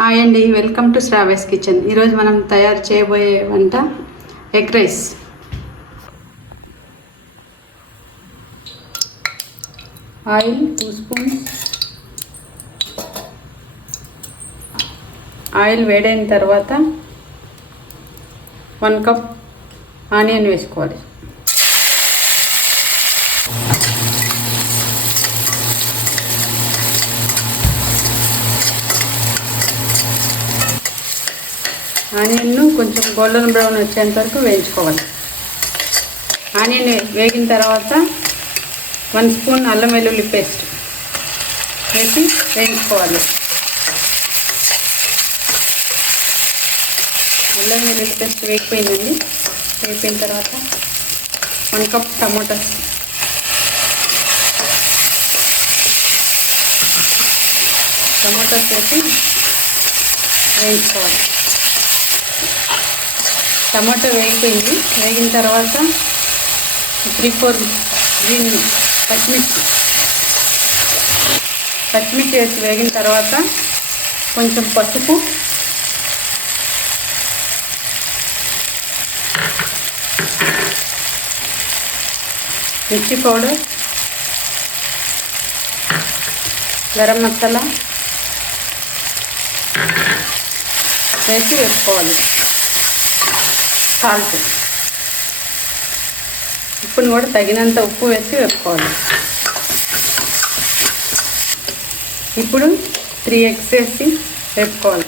Hi అండి, welcome to Sravya's kitchen. ఈరోజు మనం తయారు చేయబోయే వంట egg rice. Oil 2 spoons. Oil వేడైన తర్వాత 1 కప్ ఆనియన్ వేసుకోవాలి. ఆనియన్ను కొంచెం గోల్డెన్ బ్రౌన్ వచ్చేంత వరకు వేయించుకోవాలి. ఆనియన్ వేగిన తర్వాత 1 స్పూన్ అల్లం వెల్లుల్లి పేస్ట్ వేసి వేయించుకోవాలి. అల్లం వెల్లుల్లి పేస్ట్ వేగిపోయిందండి. వేగిపోయిన తర్వాత 1 కప్ టమోటాస్, వేసి వేయించుకోవాలి. టమాటో వేగిపోయింది. వేగిన తర్వాత 3-4 గ్రీన్ పచ్చిమిర్చి వేసి వేగిన తర్వాత కొంచెం పసుపు, మిర్చి పౌడర్, గరం మసాలా వేసి వేసుకోవాలి. సాల్ట్, ఉప్పును కూడా తగినంత ఉప్పు వేసి వేసుకోవాలి. ఇప్పుడు 3 ఎగ్స్ వేసి వేసుకోవాలి.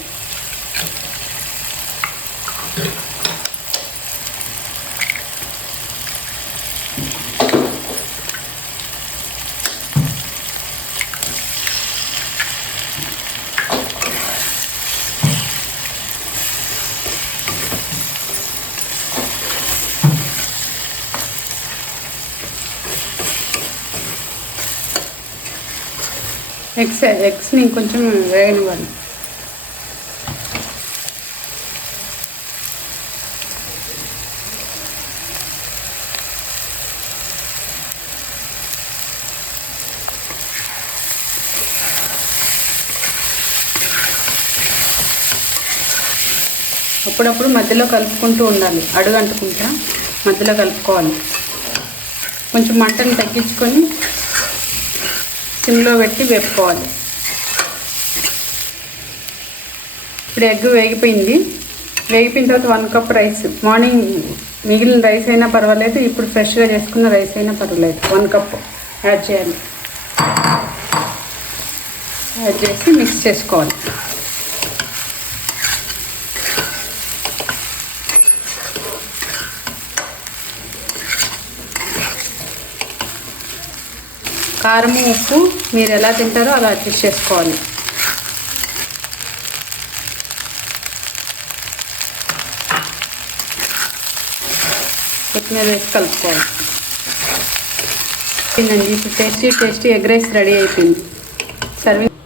ఎగ్స్ని కొంచెం వేగనివ్వాలి. అప్పుడప్పుడు మధ్యలో కలుపుకుంటూ ఉండాలి. అడుగంటుకుంటా మధ్యలో కలుపుకోవాలి. కొంచెం మంటను తగ్గించుకొని సిమ్లో పెట్టి వేపుకోవాలి. ఇప్పుడు ఎగ్ వేగిపోయింది. వేగిపోయిన తర్వాత 1 కప్ రైస్, మార్నింగ్ మిగిలిన రైస్ అయినా పర్వాలేదు, ఇప్పుడు ఫ్రెష్గా చేసుకున్న రైస్ అయినా పర్వాలేదు, 1 కప్ యాడ్ చేయాలి. యాడ్ చేసి మిక్స్ చేసుకోవాలి. కారం, ఉప్పు మీరు ఎలా తింటారో అలా అడ్జస్ట్ చేసుకోవాలి. కొత్తిమీర వేసి కలుపుకోవాలి. ఇప్పుడు టేస్టీ ఎగ్ రైస్ రెడీ అయిపోయింది. సర్వింగ్